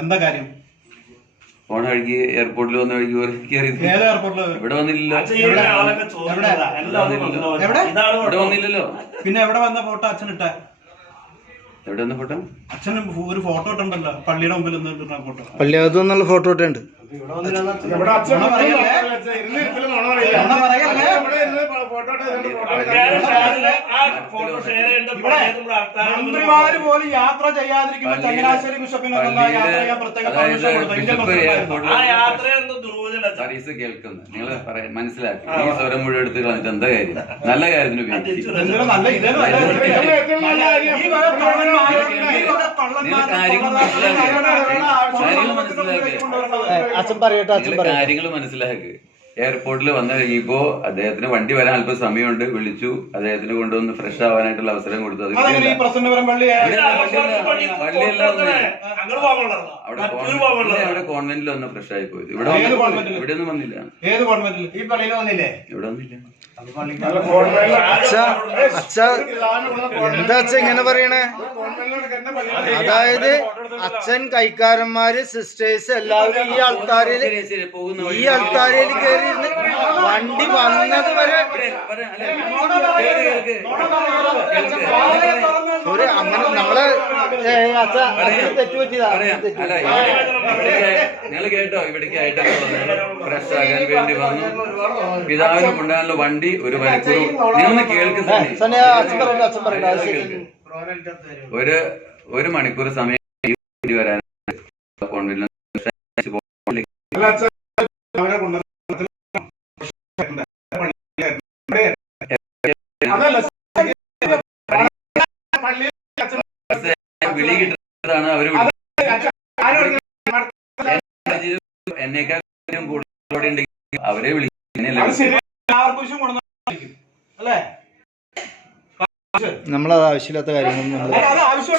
എന്താ കാര്യം? പോണ വഴിക്ക് എയർപോർട്ടിൽ വന്ന വഴിക്ക് കയറി ഏത് എയർപോർട്ടിൽ ഇവിടെ? ഇതാണ് ഇവിടെ വന്നില്ലല്ലോ. പിന്നെ എവിടെ വന്ന ഫോട്ടോ അച്ഛൻ ഇട്ട? എവിടെ വന്ന ഫോട്ടോ അച്ഛൻ ഒരു ഫോട്ടോ ഇട്ടുണ്ടല്ലോ പള്ളിയുടെ മുമ്പിൽ നിന്നിട്ടുള്ള ഫോട്ടോ പള്ളിയകത്ത് നിന്നുള്ള ഫോട്ടോ ഇട്ടുണ്ട് പറയല്ലേ? മന്ത്രിമാര് പോലും യാത്ര ചെയ്യാതിരിക്കുമ്പോൾ ചങ്ങനാശ്ശേരി ബിഷപ്പിന് യാത്ര ചെയ്യാൻ പ്രത്യേക ആ യാത്രയെന്തോ സർവീസ് കേൾക്കുന്നു. നിങ്ങൾ പറയാൻ മനസ്സിലാക്കി. ഈ സ്വരം മുഴുവൻ എടുത്ത് കളഞ്ഞിട്ട് എന്താ കാര്യം? നല്ല കാര്യത്തിന് കാര്യങ്ങൾ മനസ്സിലാക്കി. കാര്യങ്ങൾ മനസ്സിലാക്കി. അച്ഛൻ അച്ഛൻ എയർപോർട്ടിൽ വന്നു കഴിഞ്ഞപ്പോ അദ്ദേഹത്തിന് വണ്ടി വരാൻ അല്പം സമയമുണ്ട് വിളിച്ചു അദ്ദേഹത്തിന് കൊണ്ടുവന്ന് ഫ്രഷ് ആവാനായിട്ടുള്ള അവസരം കൊടുത്തു അത്. അവിടെ കോൺവെന്റിൽ വന്ന് ഫ്രഷ് ആയി പോയത് ഇവിടെ വന്നില്ല. ഇവിടെ ഒന്നും വന്നില്ല ഏത് ഗവൺമെന്റിൽ ഈ പള്ളിയിൽ വന്നില്ലേ ഇവിടെ ഒന്നില്ല എന്താ അച്ഛ ഇങ്ങനെ പറയണേ അതായത് അച്ഛൻ കൈക്കാരന്മാര് സിസ്റ്റേഴ്സ് എല്ലാവരും ഈ ആൾക്കാരിൽ ഈ. ആൾക്കാരിൽ കയറി ഇരുന്ന് വണ്ടി വന്നത് വരെ. ഒരു അങ്ങനെ നമ്മൾ നിങ്ങൾ കേട്ടോ ഇവിടേക്ക് ആയിട്ട് വന്ന് ഫ്രഷ് ആകാൻ വേണ്ടി വന്നു പിതാവിന് കൊണ്ടുപോകാനുള്ള വണ്ടി ഒരു മണിക്കൂർ നിങ്ങൾ കേൾക്ക് ഏ, സണ്ണി. സണ്ണി, അച്ഛൻ പറയണ്ട അച്ഛൻ പറയണ്ട അത് ശരി. കേൾക്ക്. ഒരു ഒരു മണിക്കൂർ സമയം വരാൻ കോൺവെന്റിൽ അല്ല അച്ഛൻ അവരെ കൊണ്ടുവന്ന് അതല്ല പള്ളിയിൽ വിളി കിട്ടുന്നതാണ് അവർ എന്നേക്കാൾ കൂടുതൽ അവരെ വിളിക്കുന്നല്ലേ നമ്മളത് ആവശ്യമില്ലാത്ത കാര്യങ്ങളൊന്നും നമ്മൾ അത് ആവശ്യം